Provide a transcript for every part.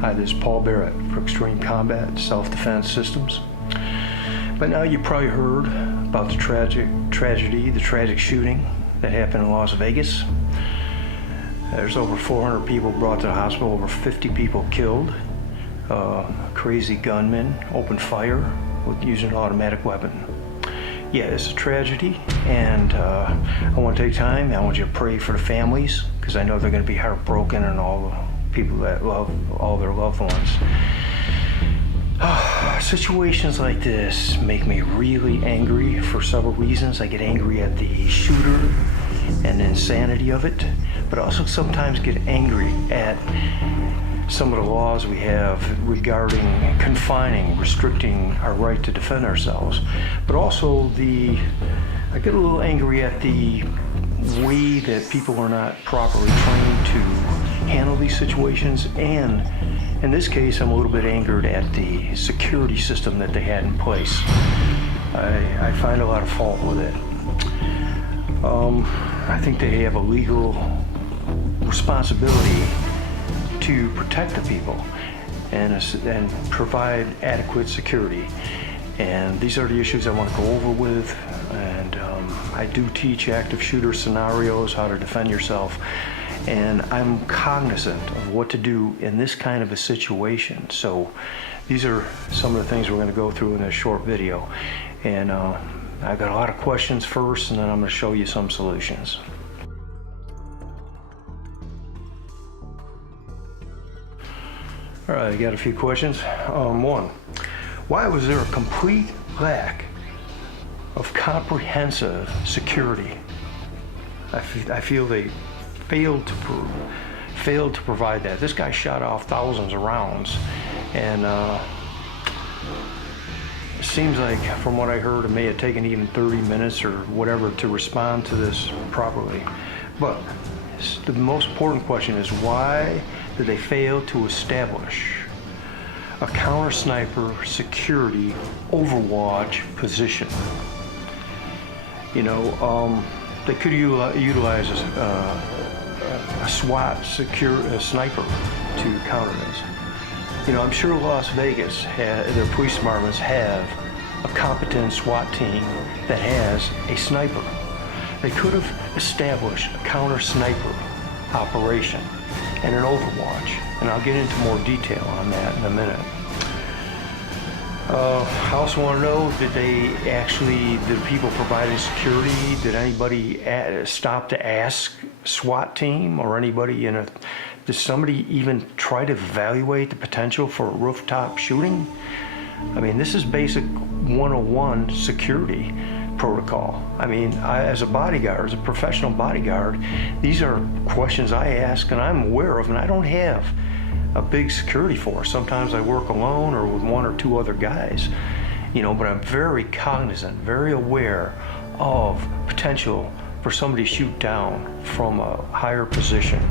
Hi, this is Paul Barrett for Extreme Combat Self-Defense Systems. By now you probably heard about the tragic shooting that happened in Las Vegas. There's over 400 people brought to the hospital, over 50 people killed. Crazy gunman opened fire using an automatic weapon. Yeah, it's a tragedy, and I want to take time. I want you to pray for the families, because I know they're going to be heartbroken, and all the people that love all their loved ones. Situations like this make me really angry for several reasons. I get angry at the shooter and the insanity of it, but also sometimes get angry at some of the laws we have regarding confining, restricting our right to defend ourselves. But also I get a little angry at the way that people are not properly trained to handle these situations, and in this case I'm a little bit angered at the security system that they had in place. I find a lot of fault with it. I think they have a legal responsibility to protect the people and provide adequate security. And these are the issues I want to go over with. And I do teach active shooter scenarios, how to defend yourself. And I'm cognizant of what to do in this kind of a situation. So these are some of the things we're going to go through in this short video. And I've got a lot of questions first, and then I'm going to show you some solutions. All right, I got a few questions. One, why was there a complete lack of comprehensive security? I feel they failed to provide that. This guy shot off thousands of rounds, and it seems like, from what I heard, it may have taken even 30 minutes or whatever to respond to this properly. But the most important question is, why did they fail to establish a counter sniper security overwatch position? You know, they could utilize a SWAT sniper to counter this. You know, I'm sure Las Vegas, their police departments have a competent SWAT team that has a sniper. They could have established a counter sniper operation and an overwatch, and I'll get into more detail on that in a minute. I also want to know, did people providing security, did anybody stop to ask SWAT team or anybody did somebody even try to evaluate the potential for a rooftop shooting? I mean, this is basic 101 security protocol. I mean, as a bodyguard, as a professional bodyguard, these are questions I ask and I'm aware of, and I don't have a big security force. Sometimes I work alone or with one or two other guys, you know, but I'm very cognizant, very aware of potential for somebody to shoot down from a higher position.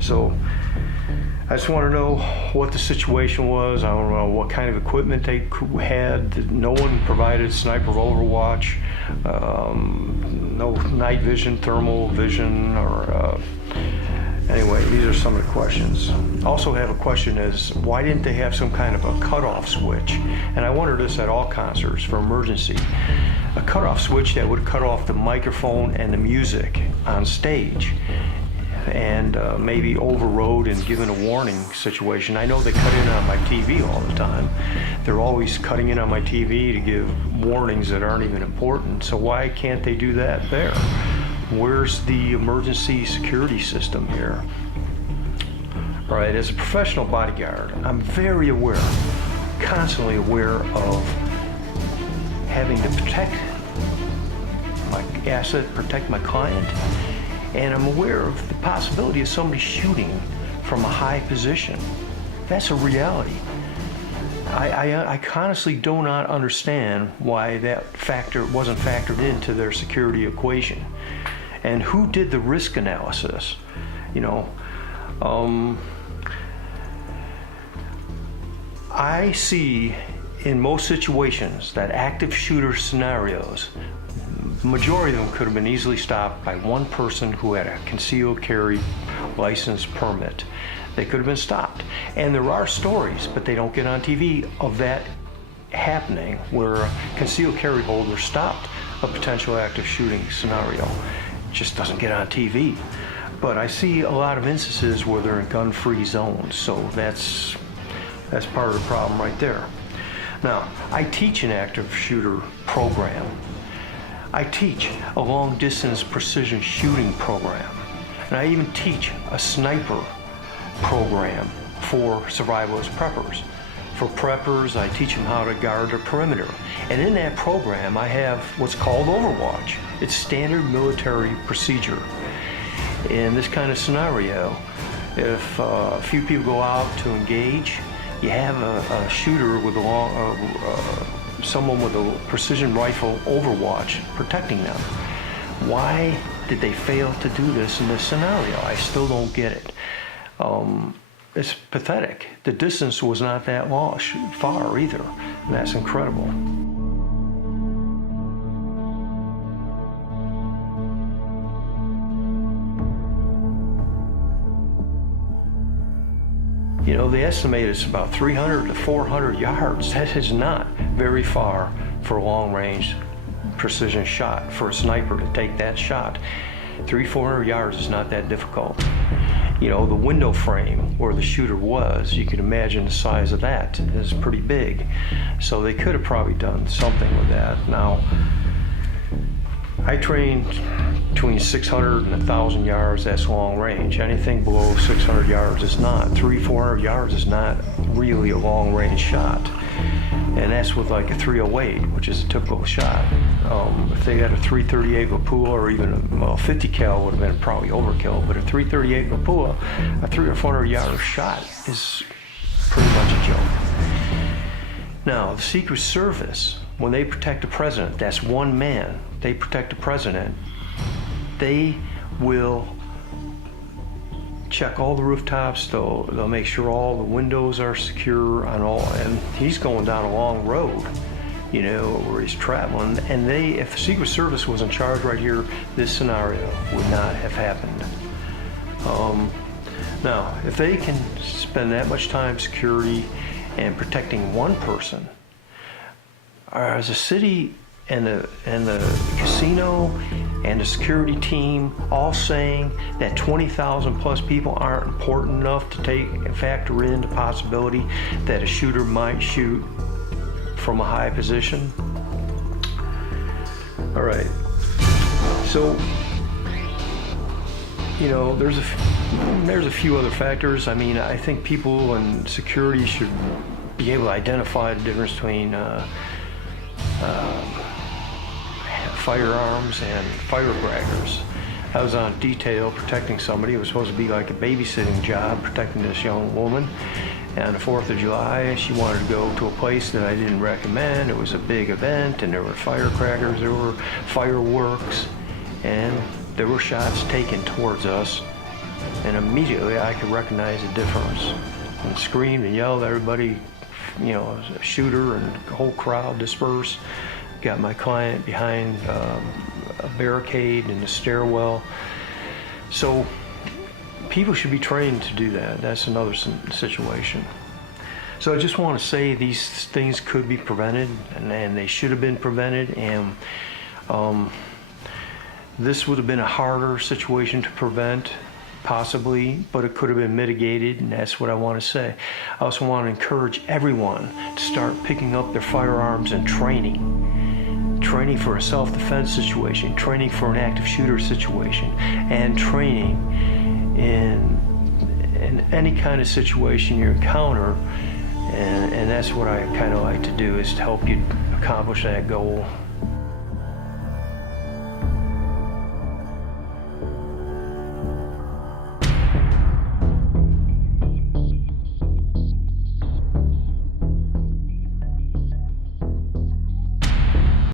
So I just want to know what the situation was. I don't know what kind of equipment they had. No one provided sniper overwatch, no night vision, thermal vision, or anyway, these are some of the questions. Also have a question is, why didn't they have some kind of a cutoff switch? And I wonder this at all concerts for emergency. A cutoff switch that would cut off the microphone and the music on stage, and maybe overrode and given a warning situation. I know they cut in on my TV all the time. They're always cutting in on my TV to give warnings that aren't even important. So why can't they do that there? Where's the emergency security system here? All right, as a professional bodyguard, I'm very aware, constantly aware of having to protect my asset, protect my client, and I'm aware of the possibility of somebody shooting from a high position. That's a reality. I honestly do not understand why that factor wasn't factored into their security equation. And who did the risk analysis? You know, I see in most situations that active shooter scenarios, the majority of them could have been easily stopped by one person who had a concealed carry license permit. They could have been stopped. And there are stories, but they don't get on TV, of that happening where a concealed carry holder stopped a potential active shooting scenario. It just doesn't get on TV. But I see a lot of instances where they're in gun-free zones, so that's part of the problem right there. Now, I teach an active shooter program. I teach a long-distance precision shooting program. And I even teach a sniper program for survivalist preppers. For preppers, I teach them how to guard their perimeter. And in that program, I have what's called Overwatch. It's standard military procedure. In this kind of scenario, if a few people go out to engage, you have a shooter with someone with a precision rifle Overwatch protecting them. Why did they fail to do this in this scenario? I still don't get it. It's pathetic. The distance was not that far either, and that's incredible. You know, they estimate it's about 300 to 400 yards. That is not very far for a long-range precision shot, for a sniper to take that shot. 300-400 yards is not that difficult. You know, the window frame where the shooter was, you can imagine the size of that is pretty big. So they could have probably done something with that. Now, I train between 600 and 1,000 yards, that's long range. Anything below 600 yards is not. 300-400 yards is not really a long range shot. And that's with like a 308, which is a typical shot. If they had a 338 Vapula or even a 50 cal would have been probably overkill, but a 338 Vapula, a 300 or 400 yard shot is pretty much a joke. Now, the Secret Service, when they protect the president, that's one man, they protect the president, they will check all the rooftops, they'll make sure all the windows are secure and he's going down a long road, you know, where he's traveling, and if the Secret Service was in charge right here, this scenario would not have happened. Now, if they can spend that much time security and protecting one person, as a city and the casino and the security team all saying that 20,000 plus people aren't important enough to take and factor in the possibility that a shooter might shoot from a high position. All right, so you know, there's a few other factors. I mean, I think people in security should be able to identify the difference between firearms and firecrackers. I was on detail protecting somebody. It was supposed to be like a babysitting job, protecting this young woman. And on the 4th of July, she wanted to go to a place that I didn't recommend. It was a big event, and there were firecrackers, there were fireworks, and there were shots taken towards us. And immediately I could recognize the difference. And screamed and yelled, everybody, you know, a shooter, and the whole crowd dispersed. Got my client behind a barricade in the stairwell. So people should be trained to do that. That's another situation. So I just want to say these things could be prevented, and they should have been prevented, and this would have been a harder situation to prevent, possibly, but it could have been mitigated, and that's what I want to say. I also want to encourage everyone to start picking up their firearms and training for a self-defense situation, training for an active shooter situation, and training in any kind of situation you encounter, and that's what I kind of like to do, is to help you accomplish that goal.